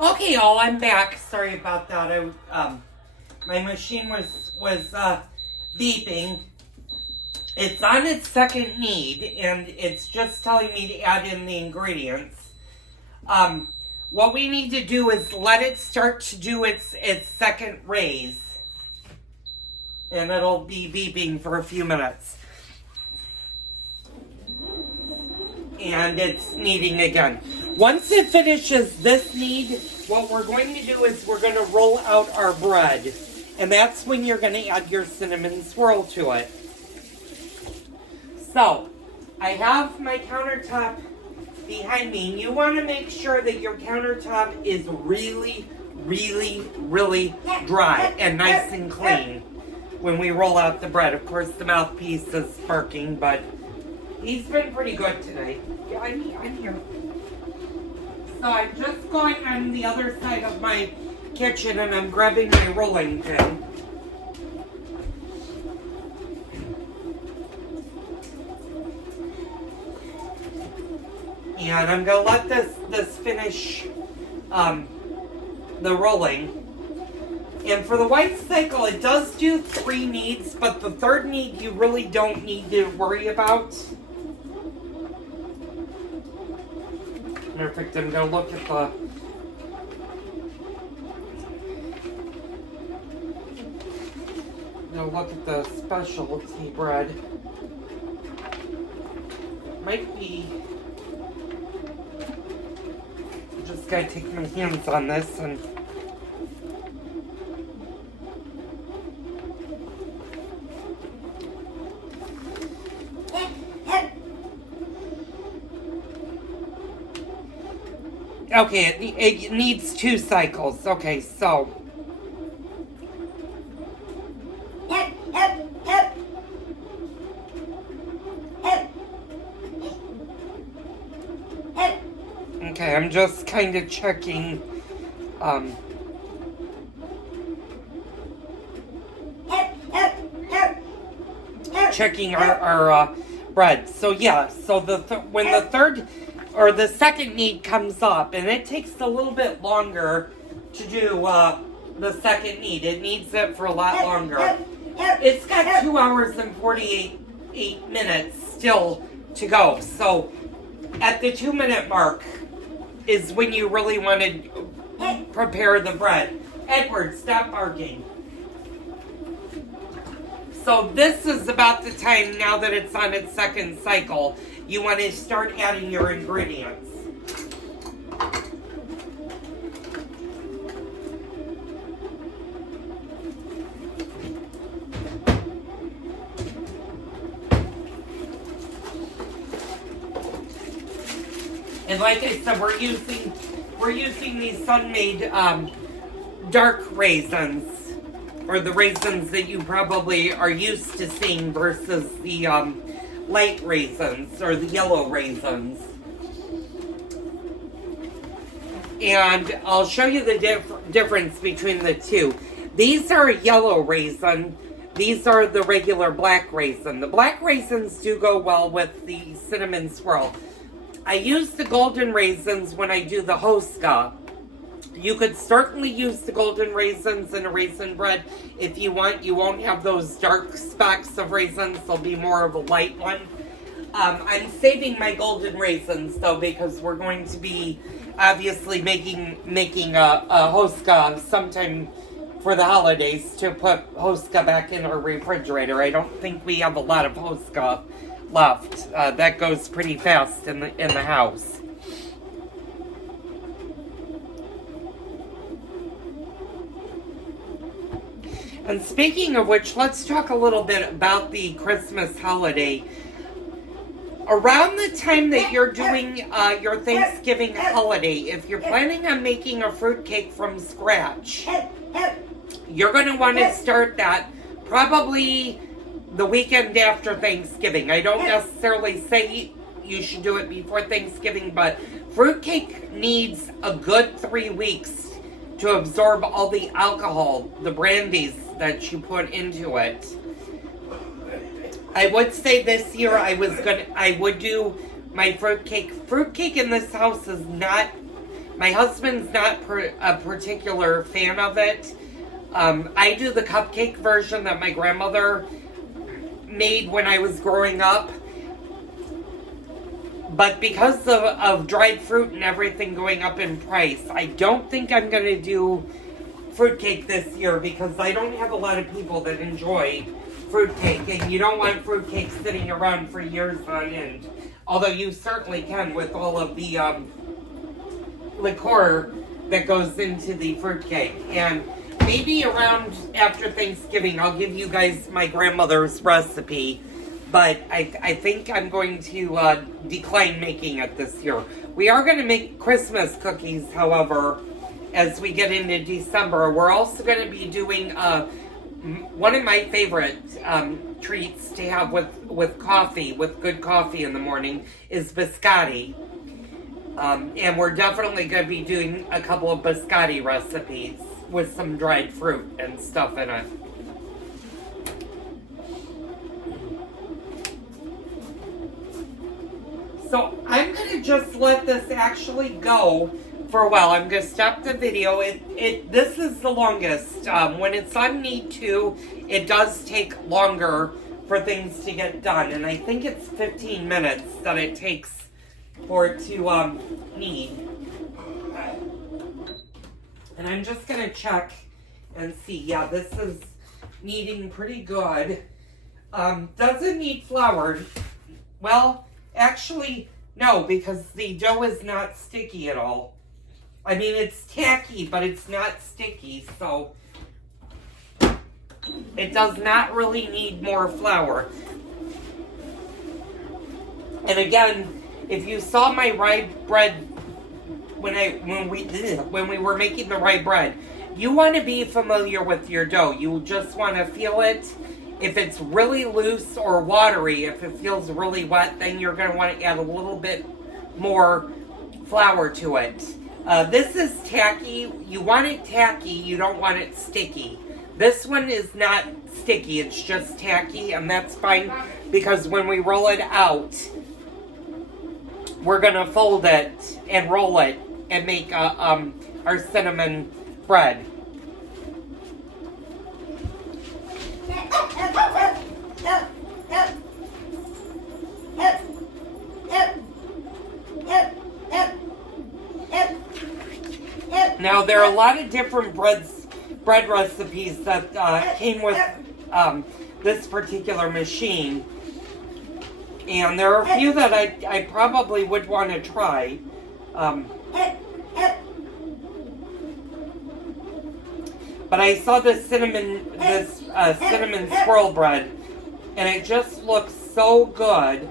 Okay, y'all, I'm back. Sorry about that. My machine was beeping. It's on its second knead, and it's just telling me to add in the ingredients. What we need to do is let it start to do its second raise, and it'll be beeping for a few minutes. And it's kneading again. Once it finishes this knead, what we're going to do is we're going to roll out our bread. And that's when you're going to add your cinnamon swirl to it. So, I have my countertop behind me. And you want to make sure that your countertop is really, really, really dry and nice and clean when we roll out the bread. Of course, the mouthpiece is sparking, but he's been pretty good today. Yeah, I'm here. So I'm just going on the other side of my kitchen and I'm grabbing my rolling pin. And I'm going to let this finish the rolling. And for the white cycle, it does do 3 kneads, but the third knead you really don't need to worry about. Perfect. I'm going to look at the specialty bread. It might be. I just got to take my hands on this and. Okay, it needs 2 cycles. Okay, so. Okay, I'm just kind of checking. Checking our bread. So yeah, so when the third or the second knead comes up, and it takes a little bit longer to do the second knead. It needs it for a lot longer. It's got 2 hours and 48 minutes still to go. So at the 2-minute mark is when you really want to prepare the bread. Edward, stop barking. So this is about the time, now that it's on its second cycle, you want to start adding your ingredients. And like I said, we're using these sun-made dark raisins, or the raisins that you probably are used to seeing versus the light raisins or the yellow raisins. And I'll show you the difference between the two. These are a yellow raisin. These are the regular black raisin. The black raisins do go well with the cinnamon swirl. I use the golden raisins when I do the hoska. You could certainly use the golden raisins in a raisin bread if you want. You won't have those dark specks of raisins. They'll be more of a light one. I'm saving my golden raisins though, because we're going to be obviously making a hoska sometime for the holidays to put hoska back in our refrigerator. I don't think we have a lot of hoska left. That goes pretty fast in the house. And speaking of which, let's talk a little bit about the Christmas holiday. Around the time that you're doing your Thanksgiving holiday, if you're planning on making a fruitcake from scratch, you're going to want to start that probably the weekend after Thanksgiving. I don't necessarily say you should do it before Thanksgiving, but fruitcake needs a good 3 weeks to absorb all the alcohol, the brandies that you put into it. I would say this year I would do my fruitcake. Fruitcake in this house is not My husband's not a particular fan of it. I do the cupcake version that my grandmother made when I was growing up. But because of dried fruit and everything going up in price, I don't think I'm going to do fruitcake this year because I don't have a lot of people that enjoy fruitcake, and you don't want fruitcake sitting around for years on end. Although you certainly can with all of the liqueur that goes into the fruitcake. And maybe around after Thanksgiving, I'll give you guys my grandmother's recipe. But I think I'm going to decline making it this year. We are going to make Christmas cookies, however, as we get into December. We're also going to be doing one of my favorite treats to have with coffee, with good coffee in the morning, is biscotti. And we're definitely going to be doing a couple of biscotti recipes with some dried fruit and stuff in it. So I'm going to just let this actually go for a while. I'm going to stop the video. This is the longest. When it's on knead 2, it does take longer for things to get done. And I think it's 15 minutes that it takes for it to knead. And I'm just going to check and see. Yeah, this is kneading pretty good. Does it need floured? Well, actually, no, because the dough is not sticky at all. I mean, it's tacky, but it's not sticky, so it does not really need more flour. And again, if you saw my rye bread when we were making the rye bread, you want to be familiar with your dough. You just want to feel it. If it's really loose or watery, if it feels really wet, then you're going to want to add a little bit more flour to it. This is tacky. You want it tacky. You don't want it sticky. This one is not sticky. It's just tacky, and that's fine because when we roll it out, we're going to fold it and roll it and make our cinnamon bread. Now, there are a lot of different bread recipes that came with this particular machine. And there are a few that I probably would want to try. But I saw this cinnamon swirl bread, and it just looks so good.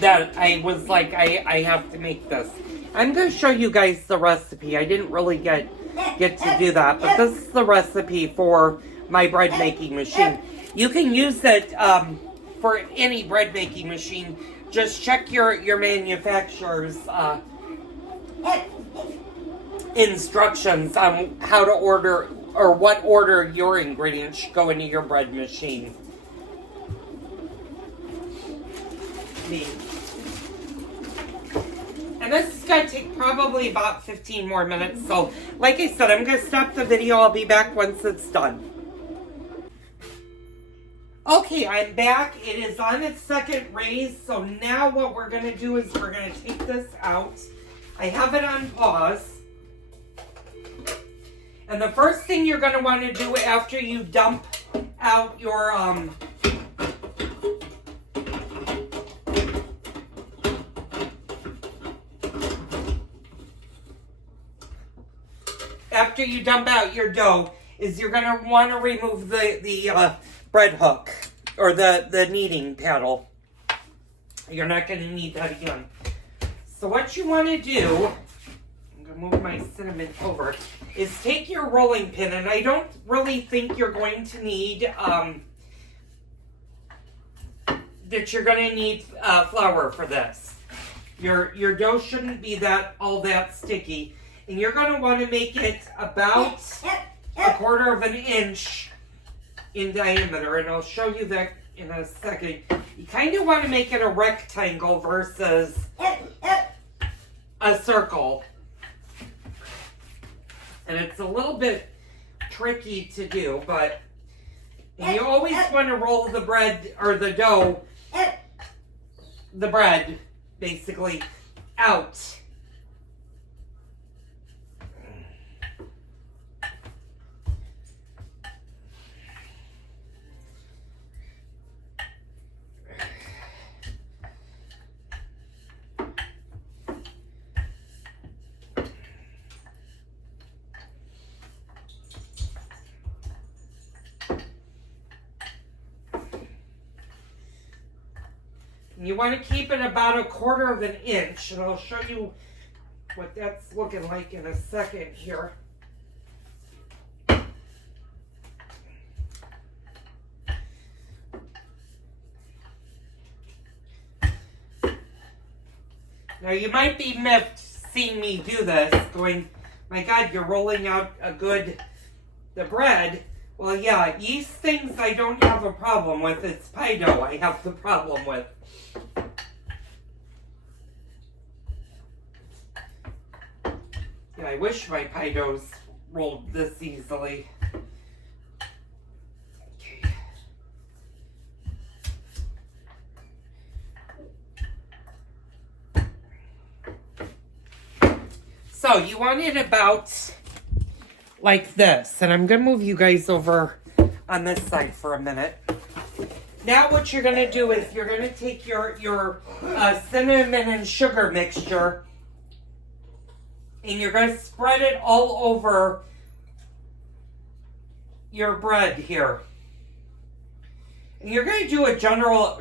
That I was like, I have to make this. I'm going to show you guys the recipe. I didn't really get to do that, but this is the recipe for my bread making machine. You can use it for any bread making machine. Just check your manufacturer's instructions on how to order or what order your ingredients should go into your bread machine. And this is going to take probably about 15 more minutes. So, like I said, I'm going to stop the video. I'll be back once it's done. Okay, I'm back. It is on its second raise. So now what we're going to do is we're going to take this out. I have it on pause. And the first thing you're going to want to do after you dump out your after you dump out your dough is you're going to want to remove the bread hook or the kneading paddle. You're not going to need that again. So what you want to do, I'm going to move my cinnamon over, is take your rolling pin, and I don't really think you're going to need that you're going to need flour for this. Your dough shouldn't be all that sticky. And you're going to want to make it about 1/4 of an inch in diameter. And I'll show you that in a second. You kind of want to make it a rectangle versus a circle. And it's a little bit tricky to do, but you always want to roll the bread, or the dough, the bread, basically, out. You want to keep it about 1/4 of an inch, and I'll show you what that's looking like in a second here. Now you might be miffed seeing me do this, going, my God, you're rolling out the bread. Well, yeah, yeast things I don't have a problem with. It's pie dough I have the problem with. Yeah, I wish my pie doughs rolled this easily. Okay. So you want it about like this. And I'm going to move you guys over on this side for a minute. Now what you're going to do is you're going to take your cinnamon and sugar mixture, and you're going to spread it all over your bread here. And you're going to do a generous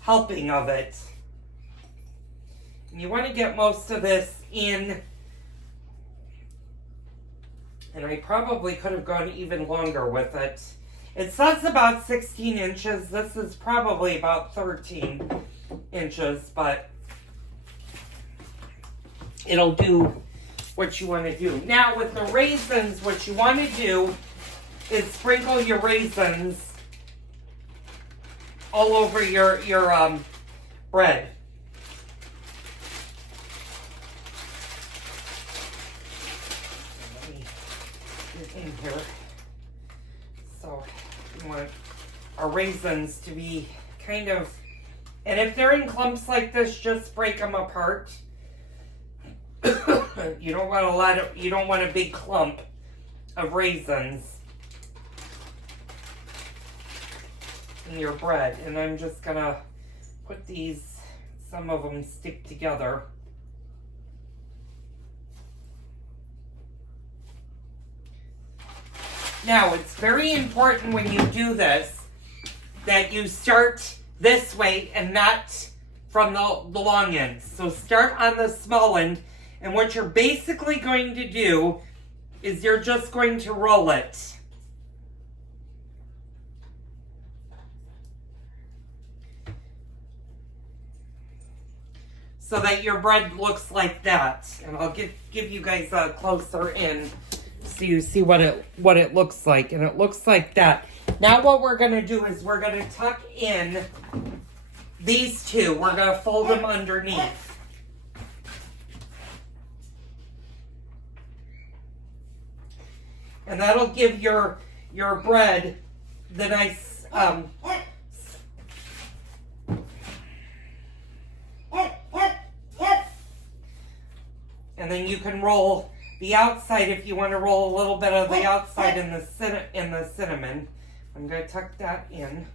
helping of it. And you want to get most of this in. And I probably could have gone even longer with it. It says about 16 inches. This is probably about 13 inches, but it'll do what you want to do. Now with the raisins, what you want to do is sprinkle your raisins all over your bread. Let me get in here. So you want our raisins to be kind of, and if they're in clumps like this, just break them apart. You don't want you don't want a big clump of raisins in your bread. And I'm just gonna put these, some of them stick together. Now, it's very important when you do this that you start this way and not from the long end. So start on the small end, and what you're basically going to do is you're just going to roll it. So that your bread looks like that. And I'll give you guys a closer in so you see what it looks like. And it looks like that. Now what we're going to do is we're going to tuck in these two. We're going to fold them underneath. And that'll give your bread the nice and then you can roll the outside if you want to roll a little bit of the outside in the cinnamon. I'm going to tuck that in.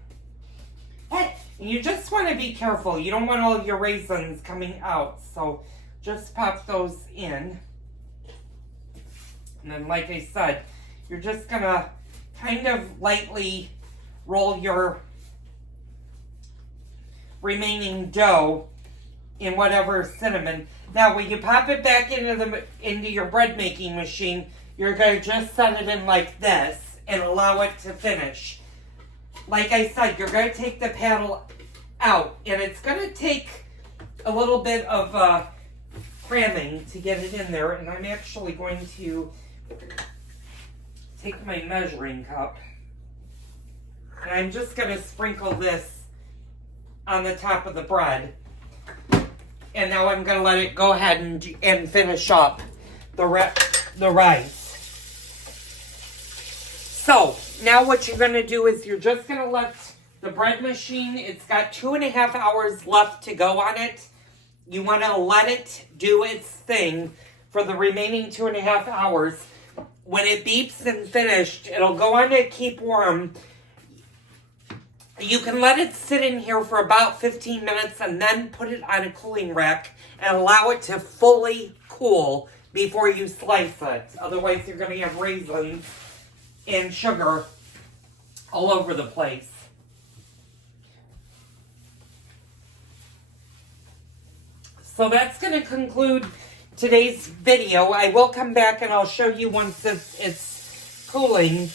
And you just want to be careful. You don't want all your raisins coming out. So just pop those in. And then, like I said, you're just going to kind of lightly roll your remaining dough in whatever cinnamon. Now, when you pop it back into your bread making machine, you're going to just set it in like this and allow it to finish. Like I said, you're going to take the paddle out, and it's going to take a little bit of cramming to get it in there. And I'm actually going to take my measuring cup. And I'm just going to sprinkle this on the top of the bread. And now I'm going to let it go ahead and finish up the rice. So, now what you're going to do is you're just going to let the bread machine, it's got 2.5 hours left to go on it. You want to let it do its thing for the remaining 2.5 hours. When it beeps and finished, it'll go on to keep warm. You can let it sit in here for about 15 minutes and then put it on a cooling rack and allow it to fully cool before you slice it. Otherwise, you're going to have raisins and sugar all over the place. So that's going to conclude today's video. I will come back and I'll show you once it's cooling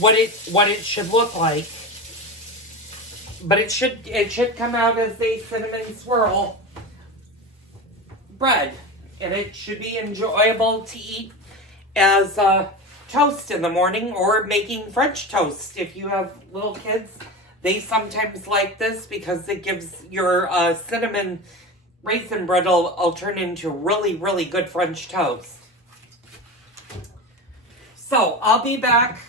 what it should look like. But it should come out as a cinnamon swirl bread, and it should be enjoyable to eat as toast in the morning or making French toast. If you have little kids, they sometimes like this because it gives your cinnamon raisin bread will turn into really, really good French toast. So I'll be back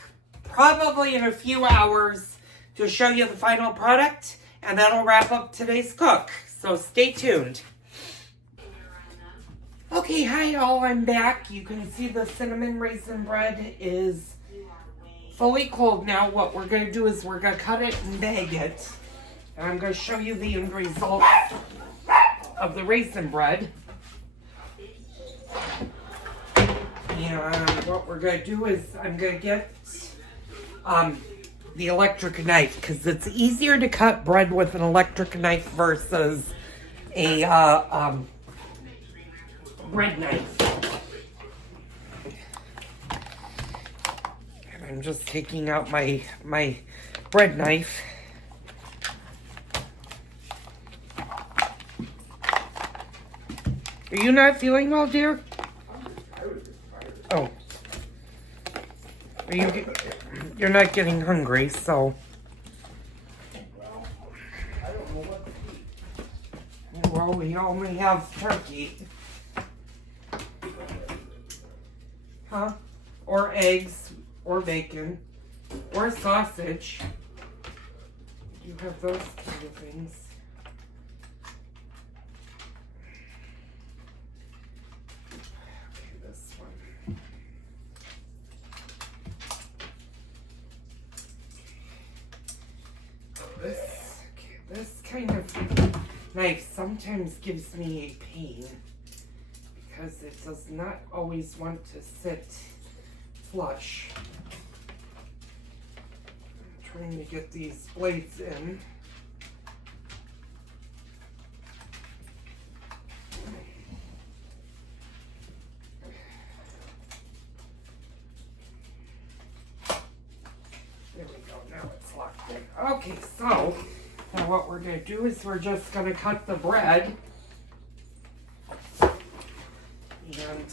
probably in a few hours to show you the final product, and that'll wrap up today's cook. So stay tuned. Okay, hi all, I'm back. You can see the cinnamon raisin bread is fully cold now. What we're going to do is we're going to cut it and bag it. And I'm going to show you the end result of the raisin bread. And what we're going to do is I'm going to get the electric knife, because it's easier to cut bread with an electric knife versus a bread knife. And I'm just taking out my bread knife. Are you not feeling well, dear? Oh. You're not getting hungry, so. Well, we only have turkey. Huh? Or eggs, or bacon, or sausage. You have those kind of things. Okay, this one. This kind of knife sometimes gives me a pain because it does not always want to sit flush. I'm trying to get these blades in. There we go, now it's locked in. Okay, so now what we're going to do is we're just going to cut the bread. And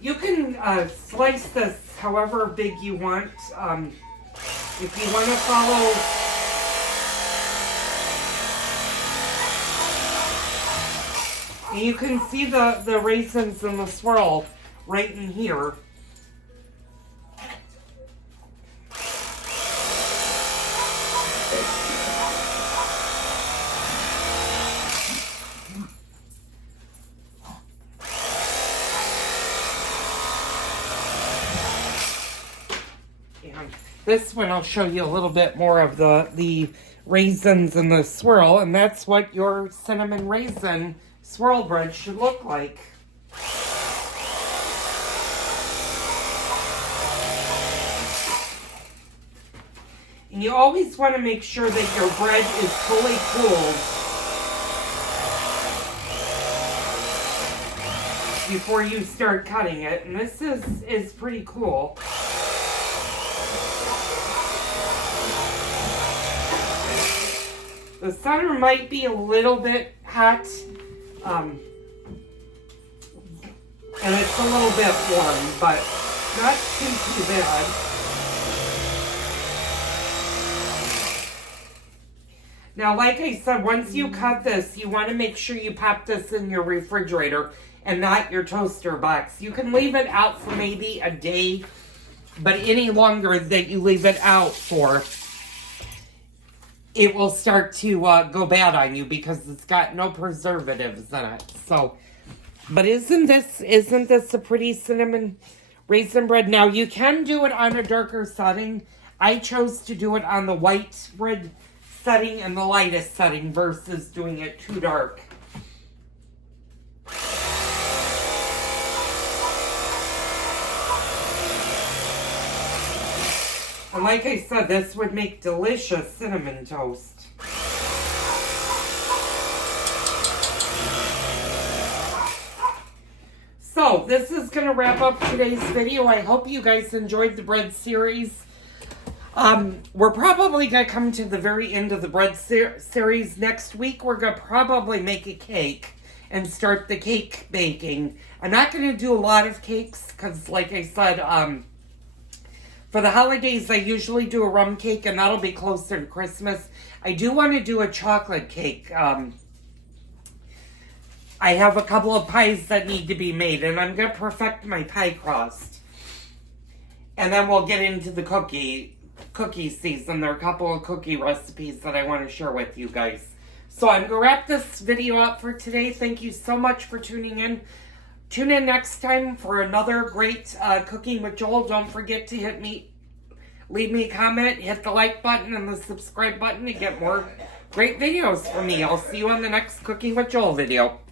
you can slice this however big you want. If you want to follow and you can see the raisins and the swirl right in here. This one I'll show you a little bit more of the raisins and the swirl, and that's what your cinnamon raisin swirl bread should look like. And you always want to make sure that your bread is fully cooled before you start cutting it, and this is pretty cool. The center might be a little bit hot, and it's a little bit warm, but not too bad. Now, like I said, once you cut this, you want to make sure you pop this in your refrigerator and not your toaster box. You can leave it out for maybe a day, but any longer that you leave it out for, it will start to go bad on you because it's got no preservatives in it. So, but isn't this a pretty cinnamon raisin bread? Now, you can do it on a darker setting. I chose to do it on the white bread setting and the lightest setting versus doing it too dark. And like I said, this would make delicious cinnamon toast. So, this is going to wrap up today's video. I hope you guys enjoyed the bread series. We're probably going to come to the very end of the bread series. Next week, we're going to probably make a cake and start the cake baking. I'm not going to do a lot of cakes because, like I said, for the holidays, I usually do a rum cake, and that'll be closer to Christmas. I do want to do a chocolate cake. I have a couple of pies that need to be made, and I'm going to perfect my pie crust. And then we'll get into the cookie season. There are a couple of cookie recipes that I want to share with you guys. So I'm going to wrap this video up for today. Thank you so much for tuning in. Tune in next time for another great Cooking with Joel. Don't forget to leave me a comment, hit the like button and the subscribe button to get more great videos from me. I'll see you on the next Cooking with Joel video.